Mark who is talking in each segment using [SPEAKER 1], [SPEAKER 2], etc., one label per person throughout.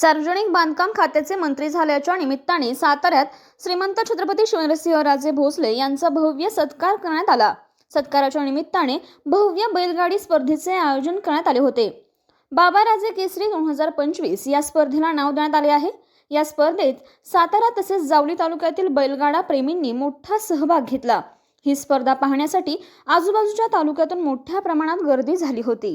[SPEAKER 1] सार्वजनिक बांधकाम खात्याचे मंत्री झाल्याच्या निमित्ताने साताऱ्यात श्रीमंत छत्रपती शिवराजे भोसले यांचा भव्य सत्कार करण्यात आला. सत्काराच्या निमित्ताने भव्य बैलगाडी स्पर्धेचे आयोजन करण्यात आले होते. बाबाराजे केसरी दोन हजार पंचवीस या स्पर्धेला नाव देण्यात आले आहे. या स्पर्धेत सातारा तसेच जावली तालुक्यातील बैलगाडा प्रेमींनी मोठा सहभाग घेतला. ही स्पर्धा पाहण्यासाठी आजूबाजूच्या तालुक्यातून मोठ्या प्रमाणात गर्दी झाली होती.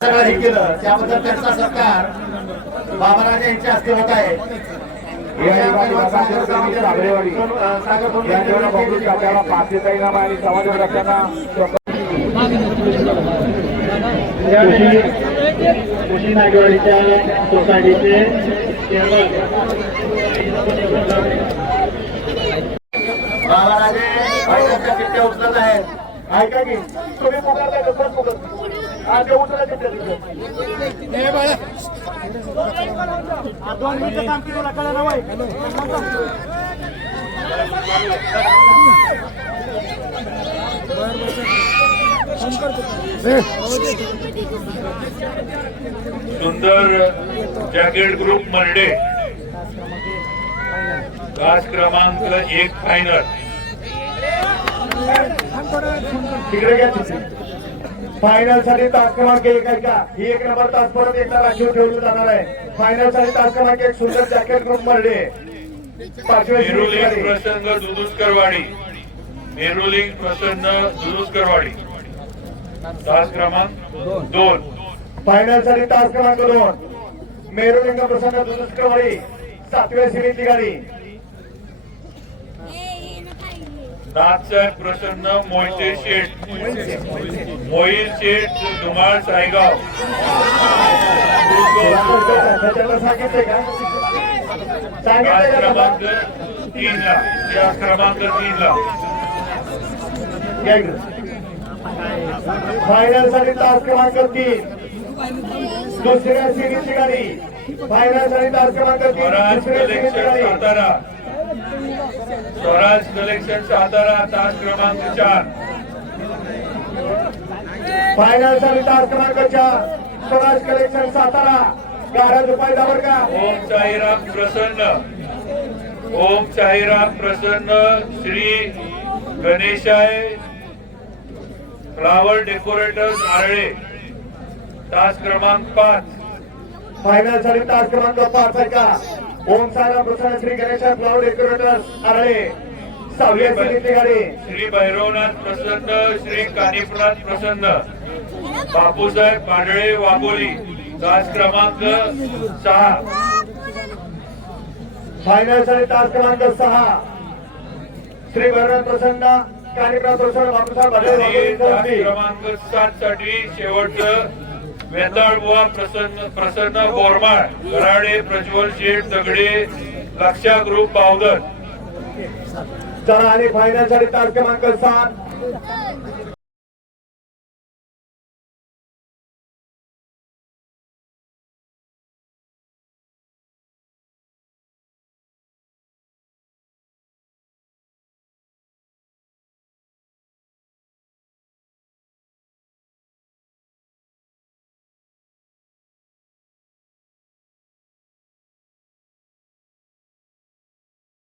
[SPEAKER 2] सगळं हे केलं त्याबद्दल त्यांचा सरकार बाबाराजे यांच्या हस्ते होत आहे
[SPEAKER 3] आपल्याला पाचशेचा इनाम आणि समाज रक्षांना
[SPEAKER 2] कृषी नागवाडीच्या सोसायटीचे बैलांच्या चिठ्ठ्या उचलत आहेत. ऐका की तुम्ही पुकारत हा ते उचला चिठ्ठ्या दोन मिनिटं काम की तुला कळलं ना बाई?
[SPEAKER 4] सुंदर जॅकेट ग्रुप मर्डे. तास क्रमांक एक फायनल
[SPEAKER 2] फायनलसाठी तास क्रमांक एक आहे का? ही एक नंबर तास परत एकदा राखीव ठेवलं जाणार आहे. फायनलसाठी तास क्रमांक एक सुंदर जॅकेट ग्रुप मर्डे.
[SPEAKER 4] प्रसन्न दुदुसकरवाडी मेरुलिंग प्रसन्न दुदुसकरवाडी तास क्रमांक दोन.
[SPEAKER 2] फायनलसाठी तास क्रमांक दोन. मेरुलिंग प्रसन्न दुरुस्करवाडी सातव्या श्रेणीतली गाडी
[SPEAKER 4] नाथसाहेब प्रसन्न मोहिते शेठ. मोहित शेठ धुमाळ सायगाव. क्रमांक तीन ला क्रमांक तीन ला
[SPEAKER 2] फायनलसाठी तास क्रमांक तीन. दुसऱ्या श्रेणीची गाडी फायनलसाठी तास क्रमांक तीन.
[SPEAKER 4] स्वराज कलेक्शन सातारा. स्वराज कलेक्शन सातारा तास क्रमांक चार.
[SPEAKER 2] फायनलसाठी तास क्रमांक चार. स्वराज कलेक्शन सातारा. गाड्या रुपये दावर का?
[SPEAKER 4] ओम साईराम प्रसन्न. ओम साईराम प्रसन्न. श्री गणेशाय फ्लावर डेकोरेटर नारळे तास क्रमांक पाच.
[SPEAKER 2] फायनलसाठी तास क्रमांक पाच आहे का ओम सारा प्रसन्न श्री गणेश फ्लावर डेकोरेटर्स आरळे. गाडी.
[SPEAKER 4] श्री भैरवनाथ प्रसन्न श्री कानिपनाथ प्रसन्न. बापूसाहेब पाडळे वाघोली. तास क्रमांक सहा.
[SPEAKER 2] फायनलसाठी तास क्रमांक सहा. श्री भैरव प्रसन्न. प्रसन्न
[SPEAKER 4] क्रमांक सात साठी शेवटचं वेताळ प्रसन्न प्रसन्न बोरमाळ कराडे प्रज्वल शेठ दगडे लक्षा ग्रुप पावदर
[SPEAKER 2] चला आणि फायनलसाठी तास क्रमांक सात